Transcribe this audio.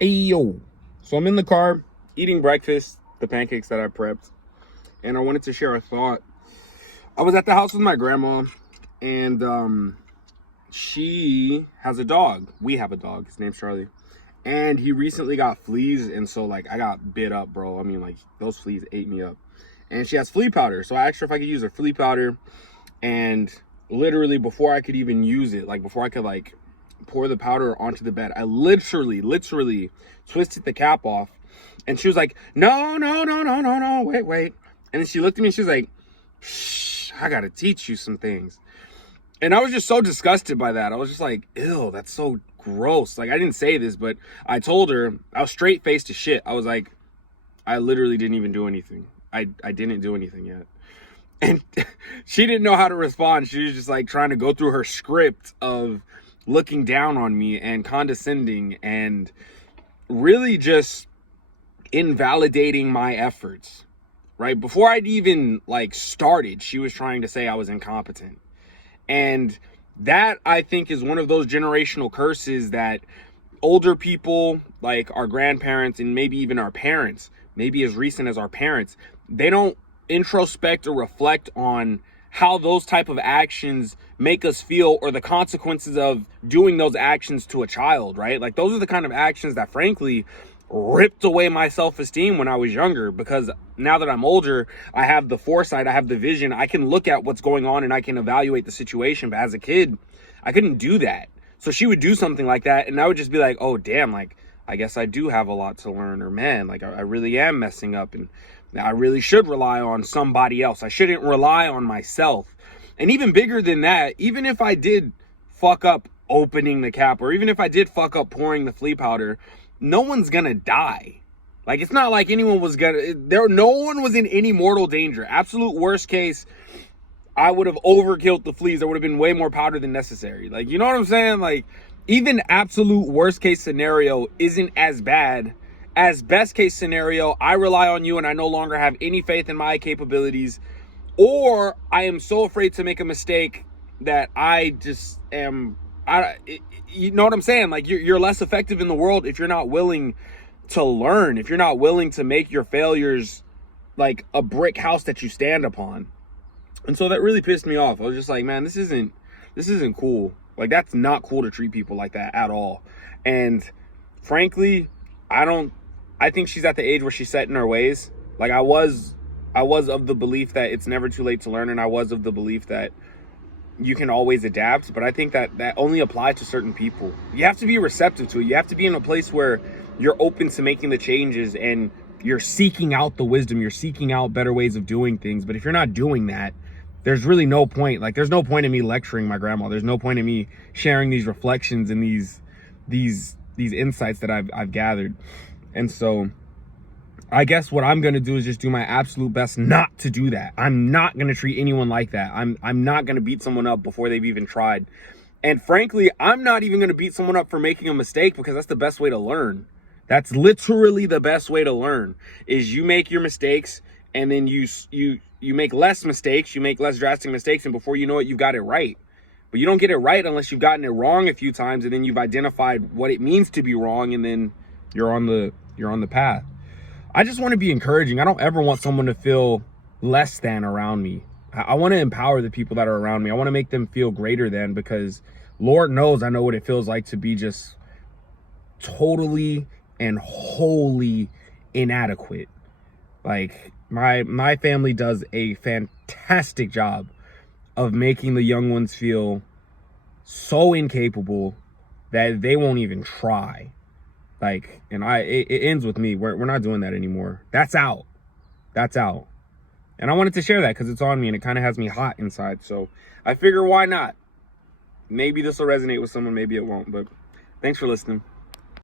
Hey, yo. So I'm in the car eating breakfast, the pancakes that I prepped, and I wanted to share a thought. I was at the house with my grandma, and she has a dog. We have a dog. His name's Charlie. And he recently got fleas, and so, like, I got bit up, bro. I mean, like, those fleas ate me up. And she has flea powder, so I asked her if I could use her flea powder, and literally before I could even use it, like, before I could, like, pour the powder onto the bed, I literally twisted the cap off, and she was like, no, wait. And then she looked at me and she was like, shh, I gotta teach you some things. And I was just so disgusted by that. I was just like, ew, that's so gross. Like, I didn't say this, but I told her, I was straight faced as shit. I was like, I literally didn't even do anything. I didn't do anything yet. And she didn't know how to respond. She was just like trying to go through her script of looking down on me and condescending and really just invalidating my efforts, right? Before I'd even like started, she was trying to say I was incompetent. And that, I think, is one of those generational curses that older people, like our grandparents and maybe even our parents, maybe as recent as our parents, they don't introspect or reflect on how those type of actions make us feel or the consequences of doing those actions to a child, right? Like, those are the kind of actions that, frankly, ripped away my self-esteem when I was younger, because now that I'm older, I have the foresight, I have the vision, I can look at what's going on and I can evaluate the situation. But as a kid, I couldn't do that. So she would do something like that and I would just be like, oh damn, like, I guess I do have a lot to learn, or man, like, I really am messing up and I really should rely on somebody else. I shouldn't rely on myself. And even bigger than that, even if I did fuck up opening the cap, or even if I did fuck up pouring the flea powder, no one's gonna die. Like, it's not like anyone was no one was in any mortal danger. Absolute worst case, I would have overkilled the fleas. There would have been way more powder than necessary. Like, you know what I'm saying? Like, even absolute worst case scenario isn't as bad as best case scenario. I rely on you and I no longer have any faith in my capabilities, or I am so afraid to make a mistake that I just am, you know what I'm saying? Like, you're less effective in the world if you're not willing to learn, if you're not willing to make your failures like a brick house that you stand upon. And so that really pissed me off. I was just like, man, this isn't cool. Like, that's not cool to treat people like that at all. And frankly, I think she's at the age where she's set in her ways. Like, I was of the belief that it's never too late to learn, and I was of the belief that you can always adapt, but I think that only applies to certain people. You have to be receptive to it. You have to be in a place where you're open to making the changes and you're seeking out the wisdom, you're seeking out better ways of doing things. But if you're not doing that, there's really no point. Like, there's no point in me lecturing my grandma. There's no point in me sharing these reflections and these insights that I've gathered. And so I guess what I'm going to do is just do my absolute best not to do that. I'm not going to treat anyone like that. I'm not going to beat someone up before they've even tried. And frankly, I'm not even going to beat someone up for making a mistake, because that's the best way to learn. That's literally the best way to learn, is you make your mistakes and then you make less mistakes, you make less drastic mistakes, and before you know it, you've got it right. But you don't get it right unless you've gotten it wrong a few times, and then you've identified what it means to be wrong, and then you're on the path. I just want to be encouraging. I don't ever want someone to feel less than around me. I want to empower the people that are around me. I want to make them feel greater than, because Lord knows I know what it feels like to be just totally and wholly inadequate. Like, my family does a fantastic job of making the young ones feel so incapable that they won't even try. Like, and it ends with me. We're not doing that anymore. That's out. And I wanted to share that because it's on me and it kind of has me hot inside. So I figure, why not? Maybe this will resonate with someone, maybe it won't. But thanks for listening.